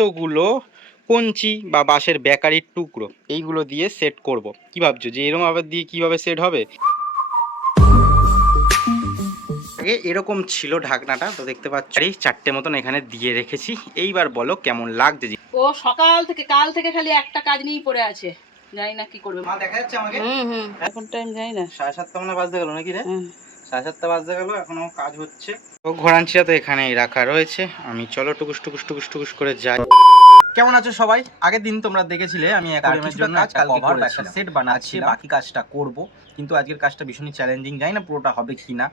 এতগুলো কঞ্চি বা বাঁশের বেকারির টুকরো এইগুলো দিয়ে সেট করব। কি ভাবছো যে এরকম আবার দিয়ে কিভাবে সেট হবে? আগে এরকম ছিল ঢাকনাটা, তো দেখতে পাচ্ছ এই 4টে মতন এখানে দিয়ে রেখেছি। এইবার বলো কেমন লাগছে। ও সকাল থেকে কাল থেকে খালি একটা কাজ নিয়েই পড়ে আছে, জানি না কি করবে। মা দেখা যাচ্ছে আমাকে? এখন টাইম জানি না, 7:30 মনে বাজতে গেল নাকি রে? 7:30 বাজতে গেল, এখনো কাজ হচ্ছে। তো ঘোড়াঞ্চিটা তো এখানেই রাখা রয়েছে, আমি চলো টুকুস টুকুস টুকুস টুকুস করে যাই। কেমন আছো সবাই? আগের দিন তোমরা দেখেছিলে আমি অ্যাকোয়ারিয়ামের জন্য কাজ কালকে করেছিলাম, সেট বানাচ্ছি, বাকি কাজটা করব। কিন্তু আজকের কাজটা ভীষণই চ্যালেঞ্জিং, জানি না পুরোটা হবে কিনা।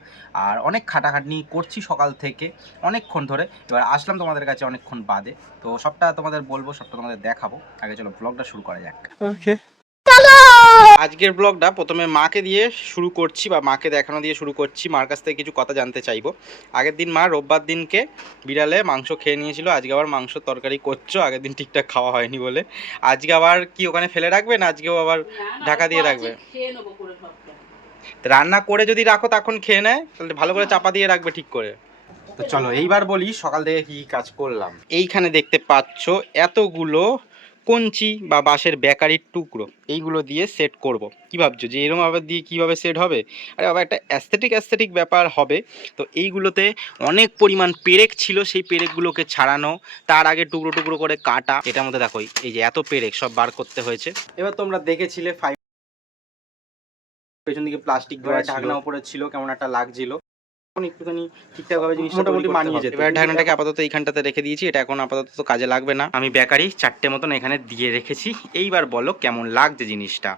আর অনেক খাটাখাটনি করছি সকাল থেকে অনেকক্ষণ ধরে। এবার আসলাম তোমাদের কাছে অনেকক্ষণ বাদে, তো সবটা তোমাদের বলবো, সবটা তোমাদের দেখাবো। আগে চলো ব্লগটা শুরু করা যাক। ওকে, আজকের ব্লগটা প্রথমে মাকে দিয়ে শুরু করছি, বা মাকে দেখানো দিয়ে শুরু করছি। মার কাছ থেকে কিছু কথা জানতে চাইবো। আগের দিন মা রোববার দিনকে বিড়ালে মাংস খেয়ে নিয়েছিল, আজকে আবার মাংস তরকারি করছো। আগের দিন ঠিকঠাক খাওয়া হয়নি বলে আজকে আবার কি ওখানে ফেলে রাখবে, না আজকেও আবার ঢাকা দিয়ে রাখবে? রান্না করে যদি রাখো তখন খেয়ে নেয়, তাহলে ভালো করে চাপা দিয়ে রাখবে ঠিক করে। তো চলো এইবার বলি সকাল থেকে কি কাজ করলাম। এইখানে দেখতে পাচ্ছ এতগুলো কঞ্চি বা বাঁশের বেকারির টুকরো এইগুলো দিয়ে সেট করব। কি ভাবছো যে এরকম আবার দিয়ে কিভাবে সেট হবে? আরে বাবা, একটা অ্যাস্থেটিক ব্যাপার হবে। তো এইগুলোতে অনেক পরিমাণ পেরেক ছিল, সেই পেরেকগুলোকে ছাড়ানো, তার আগে টুকরো টুকরো করে কাটা। এটার মধ্যে দেখো এই যে এত পেরেক সব বার করতে হয়েছে। এবার তোমরা দেখেছিলে পেছন দিকে প্লাস্টিক দেওয়া ঢাকনা উপরে ছিল, কেমন একটা লাগছিল। একটুখানি ঠিকঠাক ভাবে জিনিসটা মোটামুটি মানিয়ে যেত। এবার ঢাকনাটাকে আপাতত এইখানটাতে রেখে দিয়েছি, এটা এখন আপাতত কাজে লাগবে না। আমি বেকারি 4টে মতন এখানে দিয়ে রেখেছি। এইবার বলো কেমন লাগছে জিনিসটা।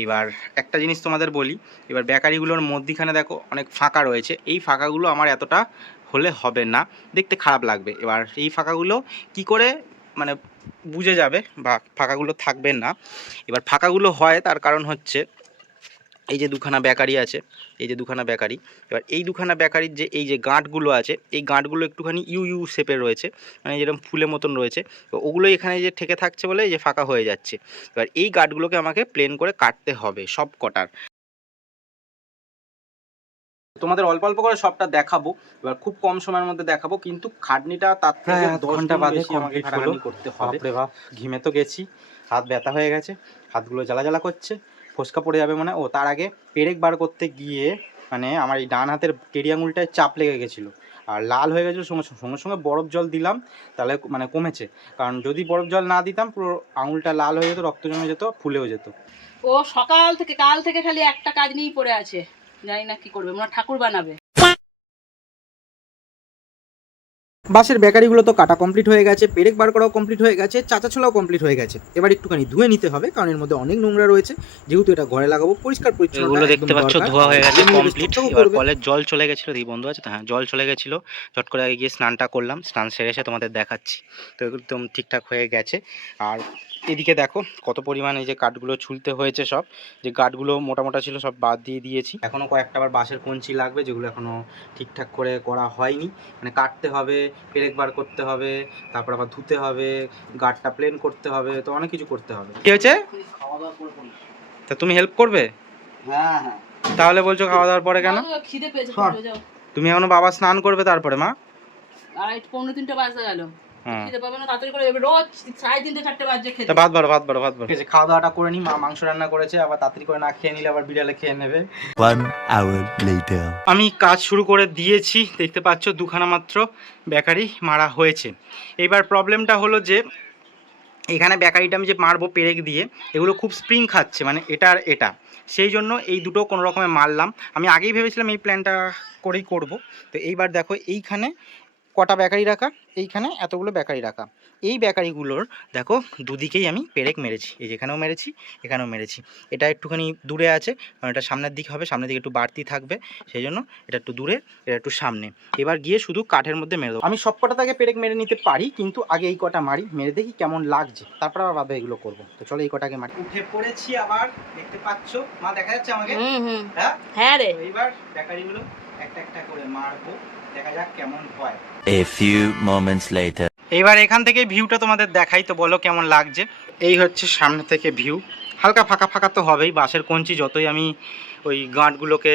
এইবার একটা জিনিস তোমাদের বলি, এবার বেকারিগুলোর মধ্যিখানে দেখো অনেক ফাঁকা রয়েছে। এই ফাঁকাগুলো আমার এতটা হলে হবে না, দেখতে খারাপ লাগবে। এবার এই ফাঁকাগুলো কি করে মানে বুঝে যাবে বা ফাঁকাগুলো থাকবে না? এবার ফাঁকাগুলো হয় তার কারণ হচ্ছে এই যে দুখানা বেকারি আছে, এই যে দুখানা বেকারি। এবার এই দুখানা বেকারির যে এই যে গাঁটগুলো আছে, এই গাঁটগুলো একটুখানি ইউ শেপের রয়েছে, মানে যেরকম ফুলের মতন রয়েছে। তো ওগুলো এখানে যে ঠেকে থাকছে বলে এই যে ফাঁকা হয়ে যাচ্ছে। এবার এই গাঁটগুলোকে আমাকে প্লেন করে কাটতে হবে সব কটার। তোমাদের অল্প অল্প করে সবটা দেখাবো, এবার খুব কম সময়ের মধ্যে দেখাবো, কিন্তু খাটনিটা তার থেকে 10 ঘন্টা বাদে আমাকে খাটাখাটনি করতে হবে। বাপরে বাপ, ঘিমে তো গেছি, হাত ব্যথা হয়ে গেছে, হাতগুলো জ্বালা জ্বালা করছে, ফোসকা পড়ে যাবে মানে। ও তার আগে পেরেক বার করতে গিয়ে মানে আমার এই ডান হাতের কেড়ি আঙুলটায় চাপ লেগে গেছিলো, আর লাল হয়ে গেছিলো। সঙ্গে সঙ্গে বরফ জল দিলাম, তাহলে মানে কমেছে। কারণ যদি বরফ জল না দিতাম পুরো আঙুলটা লাল হয়ে যেত, রক্ত জমে যেত, ফুলেও যেত। ও সকাল থেকে কাল থেকে খালি একটা কাজ নিয়েই পড়ে আছে, জানি না কি করবে, মনে ঠাকুর বানাবে। বাঁশের বেকারিগুলো তো কাটা কমপ্লিট হয়ে গেছে, পেরেক বার করাও কমপ্লিট হয়ে গেছে, চাচা ছোলাও কমপ্লিট হয়ে গেছে। এবার একটুখানি ধুয়ে নিতে হবে, কারণ এর মধ্যে অনেক নোংরা রয়েছে। যেহেতু এটা ঘরে লাগাবো, পরিষ্কার পরিচ্ছন্ন। এগুলো দেখতে পাচ্ছ ধোয়া হয়ে গেছে কমপ্লিট। এবার কলের জল চলে গেছিলো, দেখি বন্ধু আছে তো, হ্যাঁ জল চলে গেছিলো। চট করে আগে গিয়ে স্নানটা করলাম, স্নান সেরে এসে তোমাদের দেখাচ্ছি। তো একদম ঠিকঠাক হয়ে গেছে। আর এদিকে দেখো কত পরিমাণ এই যে কাঠগুলো ছুলতে হয়েছে, সব যে কাঠগুলো মোটা মোটা ছিল সব বাদ দিয়ে দিয়েছি। এখনও কয়েকটা আবার বাঁশের কঞ্চি লাগবে, যেগুলো এখনও ঠিকঠাক করে করা হয়নি। মানে কাটতে হবে, পেরেক বার করতে হবে, তারপর আবার ধুতে হবে, গার্ডটা প্লেন করতে হবে, তো অনেক কিছু করতে হবে। কি হয়েছে? খাওয়া দাওয়ার পরে তা তুমি হেল্প করবে? হ্যাঁ হ্যাঁ। তাহলে বলছো খাওয়া দাওয়ার পরে কেন? খিদে পেয়েছে, যাও। তুমি এখনো বাবা স্নান করবে তারপরে মা? আর 2:45 বাজতে গেল, খিদে পাবে না তাড়াতাড়ি করে? রোজ 3:30 4টা বাজে খেতে। ভাত বাড়ো। ঠিক আছে, খাওয়া দাওয়াটা করে নি। মা মাংস রান্না করেছে, আবার তাড়াতাড়ি করে না খেয়ে নিলে আবার বিড়ালে খেয়ে নেবে। 1 hour later আমি কাজ শুরু করে দিয়েছি। দেখতে পাচ্ছ দুখানা মাত্র বেকারি মারা হয়েছে। এবার প্রবলেমটা হলো যে এখানে বেকারিটা আমি যে মারবো পেরেক দিয়ে, এগুলো খুব স্প্রিং খাচ্ছে, মানে এটা আর এটা। সেই জন্য এই দুটো কোনো রকমে মারলাম। আমি আগেই ভেবেছিলাম এই প্ল্যানটা করেই করব। তো এইবার দেখো এইখানে কটা বেকারি রাখা, এইখানে এতগুলো বেকারি রাখা। এই বেকারিগুলোর দেখো দুদিকেই আমি পেরেক মেরেছি, এই যেখানেও মেরেছি, এখানেও মেরেছি। এটা একটুখানি দূরে আছে, কারণ এটা সামনের দিক হবে, সামনের দিকে একটু বাড়তি থাকবে, সেই জন্য এটা একটু দূরে, এটা একটু সামনে। এবার গিয়ে শুধু কাঠের মধ্যে মেরে দেবো। আমি সব কটা থেকে পেরেক মেরে নিতে পারি, কিন্তু আগে এই কটা মারি, মেরে দেখি কেমন লাগছে, তারপর আবার ভাবে এগুলো করবো। তো চলো এই কটাকে মারি। উঠে পড়েছি আবার, দেখতে পাচ্ছ মা, দেখা যাচ্ছে আমাকে? হ্যাঁ হ্যাঁ রে। এইবার বেকারিগুলো একটা একটা করে মারবো, দেখা যাক কেমন হয়। A few moments later এবার এখান থেকে ভিউটা তোমাদের দেখাই, তো বলো কেমন লাগছে। এই হচ্ছে সামনে থেকে ভিউ, হালকা ফাঁকা ফাঁকা তো হবেই। বাঁশের কঞ্চি যতই আমি ওই গাঁটগুলোকে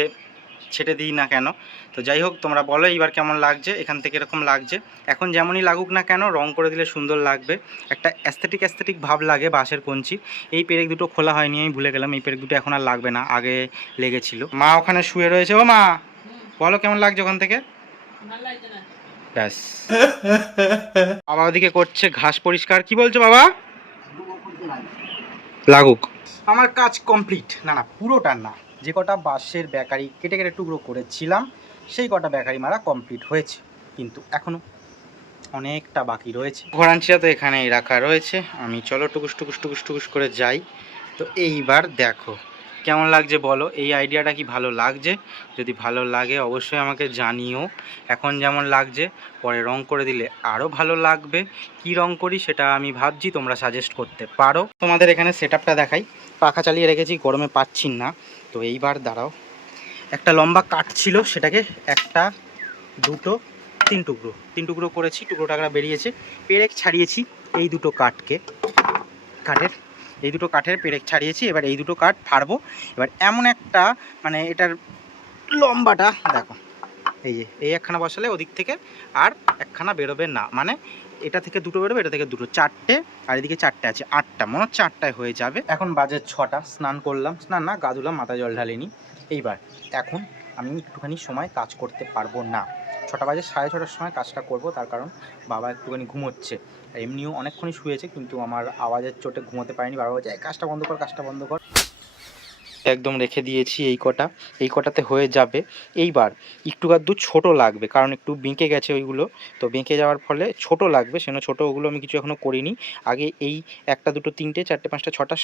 ছেটে দিই না কেন। তো যাই হোক, তোমরা বলো এইবার কেমন লাগছে। এখান থেকে এরকম লাগছে, এখন যেমনই লাগুক না কেন রং করে দিলে সুন্দর লাগবে, একটা অ্যাস্থেটিক ভাব লাগে বাঁশের কঞ্চি। এই পেরেক দুটো খোলা হয়নি, আমি ভুলে গেলাম, এই পেরেক দুটো এখন আর লাগবে না, আগে লেগেছিল। মা ওখানে শুয়ে রয়েছে। ও মা, বলো কেমন লাগছে ওখান থেকে? ব্যাস। বাবা ওদিকে করছে ঘাস পরিষ্কার। কি বলছো বাবা? লাগুক। আমার কাজ কমপ্লিট। না না, পুরোটা না, যে কটা বাঁশের বেকারি কেটে কেটে টুকরো করেছিলাম সেই কটা বেকারি মারা কমপ্লিট হয়েছে, কিন্তু এখনও অনেকটা বাকি রয়েছে। ঘোড়াঞ্চিরা তো এখানেই রাখা রয়েছে, আমি চলো টুকুস করে যাই। তো এইবার দেখো কেমন লাগছে বলো, এই আইডিয়াটা কি ভালো লাগছে? যদি ভালো লাগে অবশ্যই আমাকে জানিও। এখন যেমন লাগছে পরে রং করে দিলে আরও ভালো লাগবে। কি রং করি সেটা আমি ভাবছি, তোমরা সাজেস্ট করতে পারো। তোমাদের এখানে সেটআপটা দেখাই। পাখা চালিয়ে রেখেছি, গরমে পাচ্ছি না। তো এইবার দাঁড়াও, একটা লম্বা কাঠ ছিল, সেটাকে একটা দুটো তিন টুকরো করেছি, টুকরোটা বেরিয়েছে। পেরেক ছাড়িয়েছি এই দুটো কাঠের পেরেক ছাড়িয়েছি। এবার এই দুটো কাঠ ফাড়বো। এবার এমন একটা মানে এটার লম্বাটা দেখো, এই একখানা বসালে ওদিক থেকে আর একখানা বেরোবে না, মানে এটা থেকে দুটো বেরোবে, এটা থেকে দুটো, চারটে, আর এদিকে চারটে আছে, আটটা, মনে হচ্ছে আটটায় হয়ে যাবে। এখন বাজে 6টা, স্নান করলাম, স্নান না গা ধুলাম, মাথায় জল ঢালিনি। এইবার এখন আমি একটুখানি সময় কাজ করতে পারবো না। 6টা বাজে, 6:30টার সময় কাজটা করব, তার কারণ বাবা একটুখানি ঘুমোচ্ছে। এমনিও অনেকক্ষণই শুয়েছে, কিন্তু আমার আওয়াজের চোটে ঘুমোতে পারিনি। বাবা বলছে কাজটা বন্ধ কর। একদম রেখে দিয়েছি এই কটাতে হয়ে যাবে। এইবার একটু আধটু ছোটো লাগবে, কারণ একটু বেঁকে গেছে ওইগুলো, তো বেঁকে যাওয়ার ফলে ছোট লাগবে, সেজন্য ছোটো ওগুলো আমি কিছু এখনও করিনি। আগে এই 1 2 3 4 5 6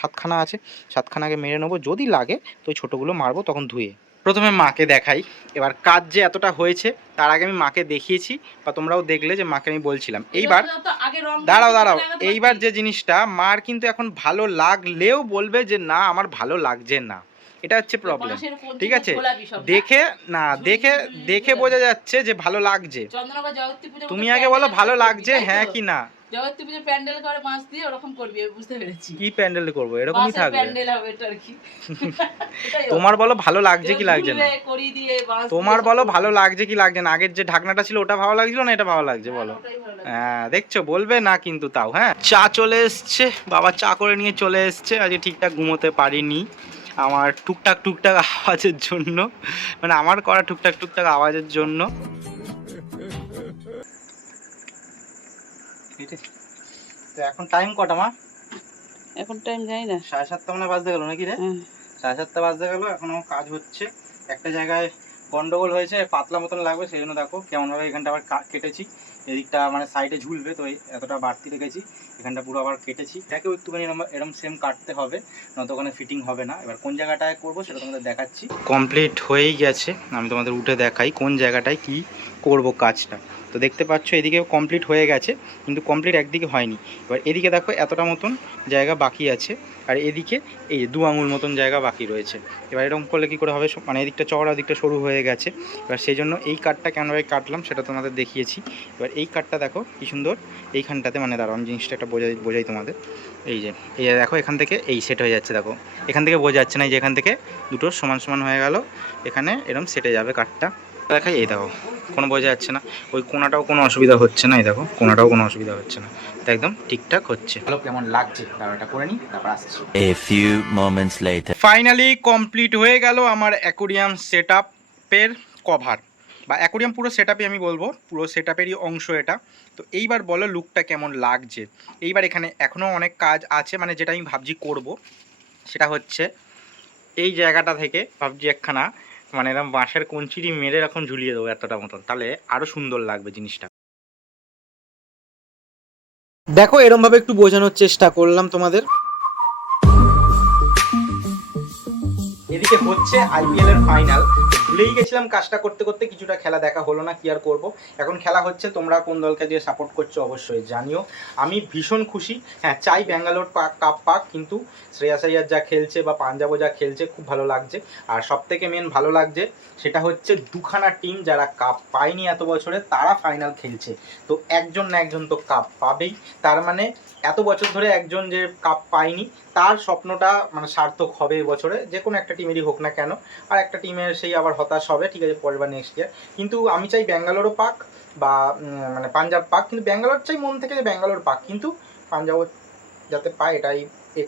সাতখানা আছে, সাতখানা আগে মেরে নেবো, যদি লাগে তো ওই ছোটোগুলো মারবো তখন ধুয়ে। প্রথমে মাকে দেখাই। এবার কাজ যে এতটা হয়েছে তার আগে আমি মাকে দেখিয়েছি, বা তোমরাও দেখলে যে মাকে আমি বলছিলাম। এইবার দাঁড়াও, এইবার যে জিনিসটা মার কিন্তু এখন ভালো লাগলেও বলবে যে না আমার ভালো লাগছে না, এটা হচ্ছে প্রবলেম। ঠিক আছে, দেখে বোঝা যাচ্ছে যে ভালো লাগছে। তুমি আগে বলো ভালো লাগছে হ্যাঁ কি না। জগত্রী পুজো প্যান্ডেল করে মাছ দিয়ে ওরকম করবি, বুঝতে পেরেছি। কি প্যান্ডেল করব, এরকমই থাকবে প্যান্ডেল হবে এটা আর কি। তোমার বলো ভালো লাগছে কি লাগছে না, তোমার বলো ভালো লাগছে কি লাগছে না। আগের যে ঢাকনাটা ছিল ওটা ভালো লাগছিল না, এটা ভালো লাগছে বলো? হ্যাঁ দেখছো, বলবে না কিন্তু তাও। হ্যাঁ, চা চলে এসছে, বাবা চা করে নিয়ে চলে এসছে। আজকে ঠিকঠাক ঘুমোতে পারিনি, আমার টুকটাক আওয়াজের জন্য, মানে আমার করা টুকটাক আওয়াজের জন্য। তো এখন টাইম কটা মা? এখন টাইম জানি না, 7:30 মানে বাজতে গেল নাকি রে? 7:30 বাজতে গেল, এখনো কাজ হচ্ছে। একটা জায়গায় গন্ডগোল হয়েছে, পাতলা মতন লাগবে, সেই জন্য দেখো কেমনভাবে এখানটা আবার কেটেছি। এদিকটা মানে সাইডে ঝুলবে, তো এতটা বাড়তি রেখেছি, এখানটা পুরো আবার কেটেছি। এটাকেও একটুখানি এরকম সেম কাটতে হবে, নয়তো ওখানে ফিটিং হবে না। এবার কোন জায়গাটায় করবো সেটা তোমাদের দেখাচ্ছি। কমপ্লিট হয়েই গেছে, আমি তোমাদের উঠে দেখাই কোন জায়গাটায় কি করব কাজটা। তো দেখতে পাচ্ছ এদিকেও কমপ্লিট হয়ে গেছে, কিন্তু কমপ্লিট একদিকে হয়নি। এবার এদিকে দেখো এতটা মতন জায়গা বাকি আছে, আর এদিকে এই 2 আঙুল মতন জায়গা বাকি রয়েছে। এবার এরকম করলে কী করে হবে, মানে এদিকটা চওড়া দিকটা সরু হয়ে গেছে। এবার সেই জন্য এই কাঠটা কেনভাবে কাটলাম সেটা তোমাদের দেখিয়েছি। এবার এই কাঠটা দেখো কী সুন্দর এইখানটাতে, মানে দাঁড়ান জিনিসটা একটা বোঝাই তোমাদের। এই দেখো এখান থেকে এই সেট হয়ে যাচ্ছে, দেখো এখান থেকে বোঝা যাচ্ছে না, এই যে এখান থেকে দুটো সমান হয়ে গেল, এখানে এরকম সেটে যাবে কাঠটা। দেখাই, এই দেখো কোনো বোঝা যাচ্ছে না, ওই কোনাটাও কোনো অসুবিধা হচ্ছে না, এই দেখো কোনাটাও কোনো অসুবিধা হচ্ছে না, একদম ঠিকঠাক হচ্ছে। ভালো কেমন লাগছে দাঁড়াটা করে নিই, তারপর আসছি। A few moments later. Finally complete হয়ে গেল আমার অ্যাকোরিয়াম সেটআপের কভার, বা অ্যাকোরিয়াম পুরো সেটআপই আমি বলবো, পুরো সেটআপেরই অংশ এটা। তো এইবার বলো লুকটা কেমন লাগছে। এইবার এখানে এখনও অনেক কাজ আছে, মানে যেটা আমি ভাবছি করব সেটা হচ্ছে এই জায়গাটা থেকে ভাবছি একখানা মানে এরকম বাঁশের কঞ্চিরি মেরে এখন ঝুলিয়ে দেবো এতটা মতন, তাহলে আরও সুন্দর লাগবে জিনিসটা। দেখো এরমভাবে একটু বোঝানোর চেষ্টা করলাম তোমাদের। এদিকে হচ্ছে আইপিএল এর ফাইনাল, ভুলেই গেছিলাম কাজটা করতে করতে, কিছুটা খেলা দেখা হলো না, কি আর করবো। এখন খেলা হচ্ছে, তোমরা কোন দলকে দিয়ে সাপোর্ট করছো অবশ্যই জানিও। আমি ভীষণ খুশি, হ্যাঁ চাই ব্যাঙ্গালোর কাপ পাক, কিন্তু শ্রেয়াস আইয়ার যা খেলছে বা পাঞ্জাবও যা খেলছে খুব ভালো লাগছে। আর সবথেকে মেন ভালো লাগছে সেটা হচ্ছে দুখানা টিম যারা কাপ পায়নি এত বছরে, তারা ফাইনাল খেলছে। তো একজন না একজন তো কাপ পাবেই, তার মানে এত বছর ধরে একজন যে কাপ পায়নি তার স্বপ্নটা মানে সার্থক হবে এবছরে, যে কোনো একটা টিমে টিমেরই হোক না কেন, আর একটা টিমের সেই আবার হতাশ হবে, ঠিক আছে, পরের বার নেক্সট ইয়ার। কিন্তু আমি চাই ব্যাঙ্গালোরও পাক বা মানে পাঞ্জাব পাক, কিন্তু ব্যাঙ্গালোর চাই মন থেকে যে ব্যাঙ্গালোর পাক, কিন্তু পাঞ্জাবও যাতে পায় এটাই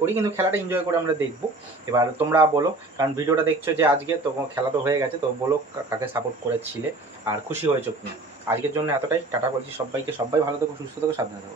করি, কিন্তু খেলাটা এনজয় করে আমরা দেখবো। এবার তোমরা বলো, কারণ ভিডিওটা দেখছো যে আজকে, তো খেলা তো হয়ে গেছে, তো বলো কাকে সাপোর্ট করেছিলে আর খুশি হয়েছো কিনা। আজকের জন্য এতটাই, টাটা বলছি সবাইকে, সবাই ভালো থেকো, সুস্থ থেকো, সাবধানে থাকো।